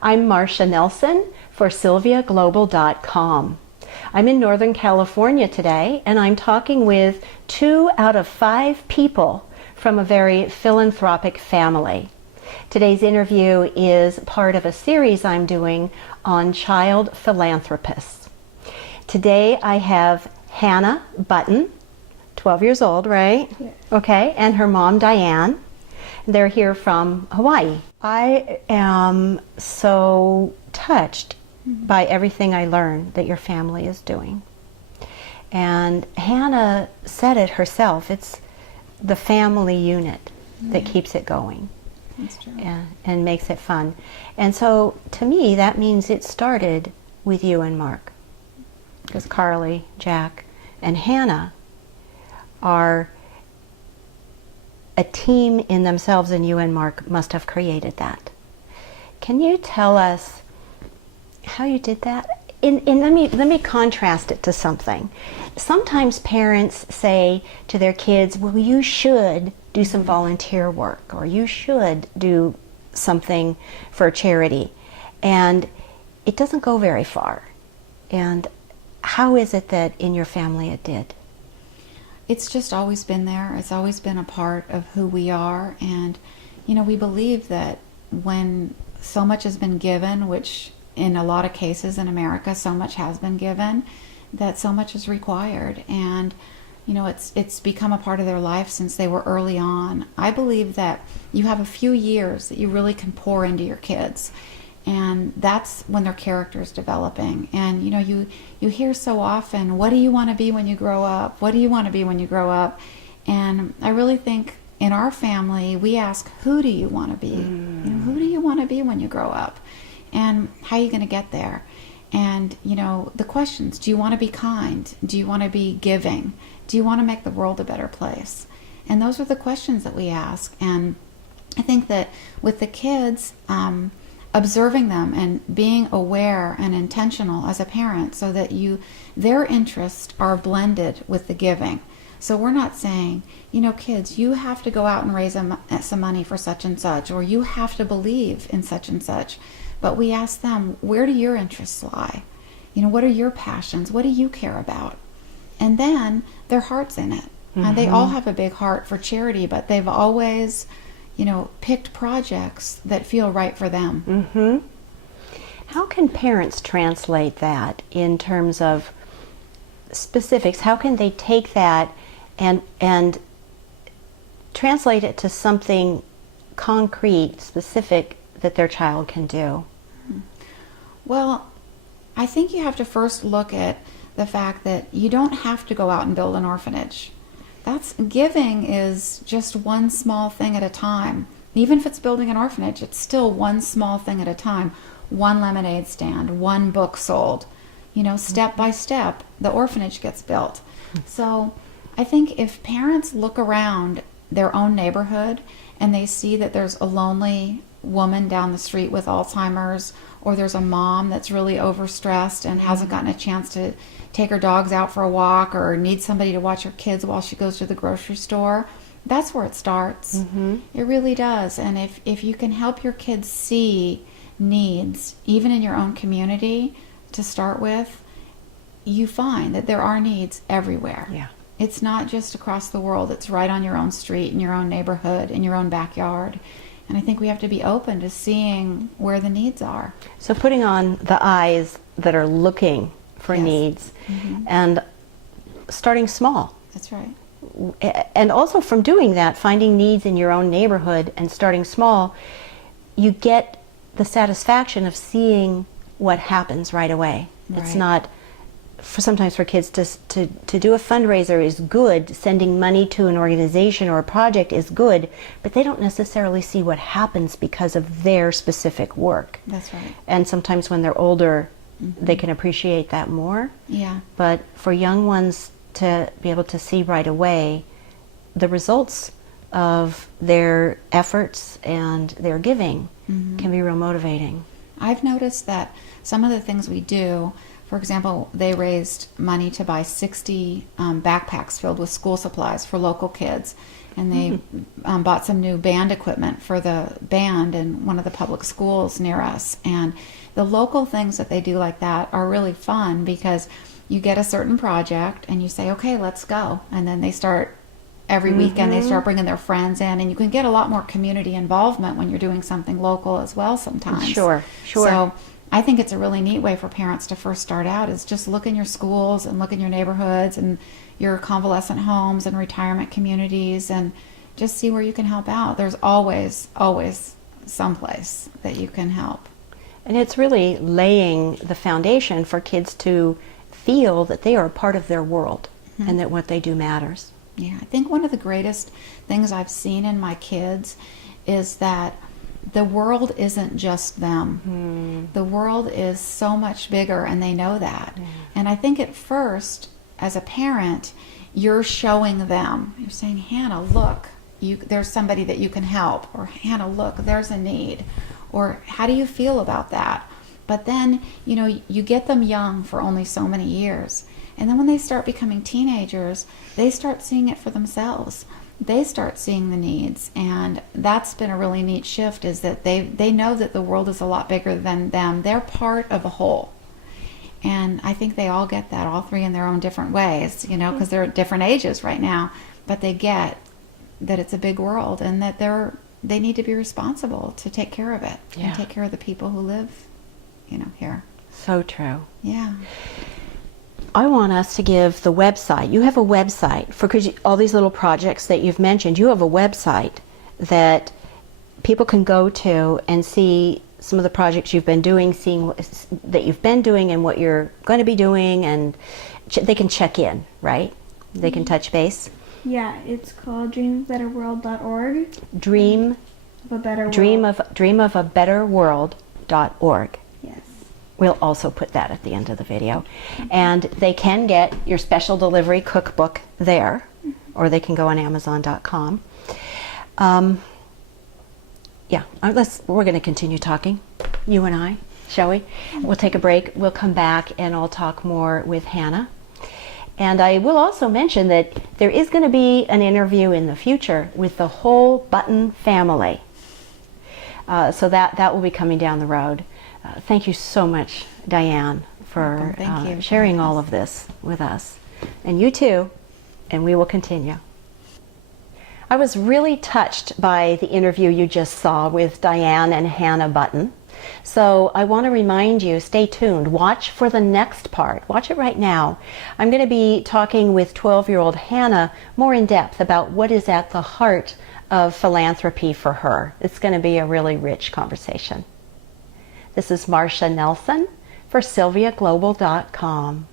I'm Marcia Nelson for SylviaGlobal.com. I'm in Northern California today, and I'm talking with 2 out of 5 people from a very philanthropic family. Today's interview is part of a series I'm doing on child philanthropists. Today I have Hannah Button, 12 years old, right? Yeah. Okay, and her mom Diane. They're here from Hawaii. I am so touched by everything I learned that your family is doing. And Hannah said it herself, it's the family unit that keeps it going. That's true. And makes it fun. And so to me that means it started with you and Mark. Because Carly, Jack, and Hannah are a team in themselves, and you and Mark must have created that. Can you tell us how you did that? And let me contrast it to something. Sometimes parents say to their kids, well, you should do some volunteer work, or you should do something for a charity. And it doesn't go very far. And how is it that in your family it did? It's just always been there. It's always been a part of who we are. And, you know, we believe that when so much has been given, which in a lot of cases in America, so much has been given, that so much is required. And, you know, it's become a part of their life since they were early on. I believe that you have a few years that you really can pour into your kids. And that's when their character is developing. And, you know, you hear so often, what do you want to be when you grow up? What do you want to be when you grow up? And I really think in our family, we ask, who do you want to be? You know, who do you want to be when you grow up? And how are you going to get there? And, you know, the questions, do you want to be kind? Do you want to be giving? Do you want to make the world a better place? And those are the questions that we ask. And I think that with the kids, observing them and being aware and intentional as a parent so that their interests are blended with the giving. So we're not saying, you know, kids, you have to go out and raise some money for such and such, or you have to believe in such and such. But we ask them, where do your interests lie? You know, what are your passions? What do you care about? And then their heart's in it. And they all have a big heart for charity, but they've always, you know, picked projects that feel right for them. How can parents translate that in terms of specifics? How can they take that and translate it to something concrete, specific that their child can do? Well, I think you have to first look at the fact that you don't have to go out and build an orphanage. Giving is just one small thing at a time. Even if it's building an orphanage, it's still one small thing at a time. One lemonade stand, one book sold. You know, step by step, the orphanage gets built. So I think if parents look around their own neighborhood and they see that there's a lonely woman down the street with Alzheimer's, or there's a mom that's really overstressed and hasn't gotten a chance to take her dogs out for a walk, or needs somebody to watch her kids while she goes to the grocery store, that's where it starts. It really does. And if you can help your kids see needs, even in your own community to start with, you find that there are needs everywhere. Yeah. It's not just across the world. It's right on your own street, in your own neighborhood, in your own backyard. And I think we have to be open to seeing where the needs are. So putting on the eyes that are looking for needs, and starting small. That's right. And also from doing that, finding needs in your own neighborhood and starting small, you get the satisfaction of seeing what happens right away. Right. It's not, sometimes for kids to do a fundraiser is good, sending money to an organization or a project is good, but they don't necessarily see what happens because of their specific work. That's right. And sometimes when they're older, they can appreciate that more. Yeah. But for young ones to be able to see right away the results of their efforts and their giving can be real motivating. I've noticed that some of the things we do, for example, they raised money to buy 60 backpacks filled with school supplies for local kids. and they bought some new band equipment for the band in one of the public schools near us. And the local things that they do like that are really fun, because you get a certain project and you say, okay, let's go. And then they start every weekend, they start bringing their friends in, and you can get a lot more community involvement when you're doing something local as well sometimes. Sure. So I think it's a really neat way for parents to first start out, is just look in your schools and look in your neighborhoods and your convalescent homes and retirement communities, and just see where you can help out. There's always someplace that you can help. And it's really laying the foundation for kids to feel that they are a part of their world and that what they do matters. Yeah, I think one of the greatest things I've seen in my kids is that the world isn't just them. The world is so much bigger, and they know that. And I think at first, as a parent, you're showing them. You're saying, Hannah, look, there's somebody that you can help. Or Hannah, look, there's a need. Or how do you feel about that? But then, you get them young for only so many years. And then when they start becoming teenagers, they start seeing it for themselves. They start seeing the needs. And that's been a really neat shift, is that they know that the world is a lot bigger than them. They're part of a whole. And I think they all get that, all three in their own different ways, because they're at different ages right now. But they get that it's a big world, and that they need to be responsible to take care of it and take care of the people who live, here. So true. Yeah. I want us to give the website. You have a website for all these little projects that you've mentioned. You have a website that people can go to and see some of the projects you've been doing, seeing that you've been doing and what you're going to be doing, and they can check in, right? They can touch base. Yeah, it's called dreamofabetterworld.org. Dream of a better world. dreamofabetterworld.org. Yes. We'll also put that at the end of the video. And they can get your special delivery cookbook there, or they can go on Amazon.com. We're going to continue talking, you and I, shall we? We'll take a break. We'll come back and I'll talk more with Hannah. And I will also mention that there is going to be an interview in the future with the whole Button family. So that will be coming down the road. Thank you so much, Diane, for sharing all of this with us. And you too, and we will continue. I was really touched by the interview you just saw with Diane and Hannah Button. So I want to remind you, stay tuned. Watch for the next part. Watch it right now. I'm going to be talking with 12-year-old Hannah more in depth about what is at the heart of philanthropy for her. It's going to be a really rich conversation. This is Marcia Nelson for SylviaGlobal.com.